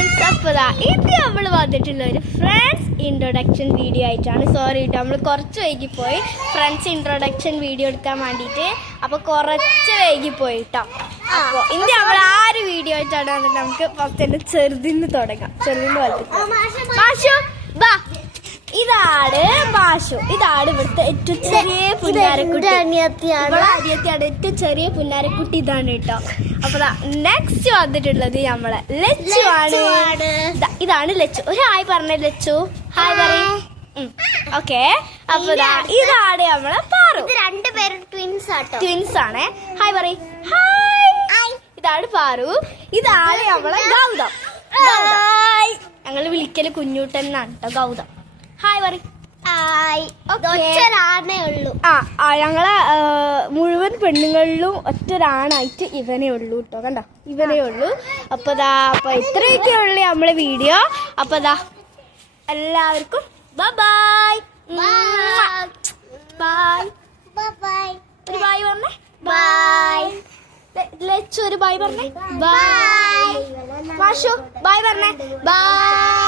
Friends, അപ്പോൾ ഇത് നമ്മൾ വന്നിട്ടുള്ള ഒരു ഫ്രണ്ട്സ് ഇൻട്രൊഡക്ഷൻ വീഡിയോ ആയിട്ടാണ്. സോറി കേട്ടോ, നമ്മൾ കുറച്ച് വൈകിപ്പോയി ഫ്രണ്ട്സ് ഇൻട്രൊഡക്ഷൻ വീഡിയോ എടുക്കാൻ വേണ്ടിയിട്ട്. അപ്പോൾ കുറച്ച് വൈകിപ്പോയി കേട്ടോ. അപ്പോൾ ഇന്ന് നമ്മൾ ആ ഒരു വീഡിയോ ആയിട്ടാണ് വന്നിട്ട് നമുക്ക് ഫസ്റ്റ് തന്നെ ചെറുതിന് തുടങ്ങാം. ചെറുതിന് വളർത്തി മാഷു ബാ. ഇതാണ് മാഷു. ഇതാണ് ഇവിടുത്തെ ഏറ്റവും ചെറിയ പുന്നാരക്കുട്ടി. അനിയത്തിയാണ് ഏറ്റവും ചെറിയ പുന്നാരക്കുട്ടി. ഇതാണ് കേട്ടോ. അപ്പൊ നെക്സ്റ്റ് വന്നിട്ടുള്ളത് നമ്മളെ ലച്ചു ആണ്. ഇതാണ് ലച്ചു. ഒരു ഹായ് പറഞ്ഞ ലച്ചു. ഹായ് പറയും. ഓക്കെ. അപ്പൊ ഇതാണ് നമ്മളെ പാറു. രണ്ടുപേരും ട്വിൻസ് ആണ്. ഹായ് പറയും. ഹായ്. ഇതാണ് പാറു. ഇതാണ് നമ്മളെ ഗൗതം. ഞങ്ങള് വിളിക്കല് കുഞ്ഞൂട്ടൻ എന്നാണ് കേട്ടോ. ഗൗതം ഹായ് പറയും. ഞങ്ങളെ മുഴുവൻ പെണ്ണുങ്ങളിലും ഒറ്റൊരാണായിട്ട് ഇവനേ ഉള്ളൂ കേട്ടോ. കണ്ടോ, ഇവനേ ഉള്ളൂ. അപ്പൊ അപ്പൊ ഇത്രയൊക്കെ ഉള്ളു നമ്മളെ വീഡിയോ. അപ്പൊ എല്ലാവർക്കും ബൈ ബൈ. ഒരു ബൈ പറഞ്ഞേ. ബൈ. ലച്ചു ഒരു ബൈ പറഞ്ഞേ. ബൈ. മാഷു ബൈ പറഞ്ഞേ. ബൈ.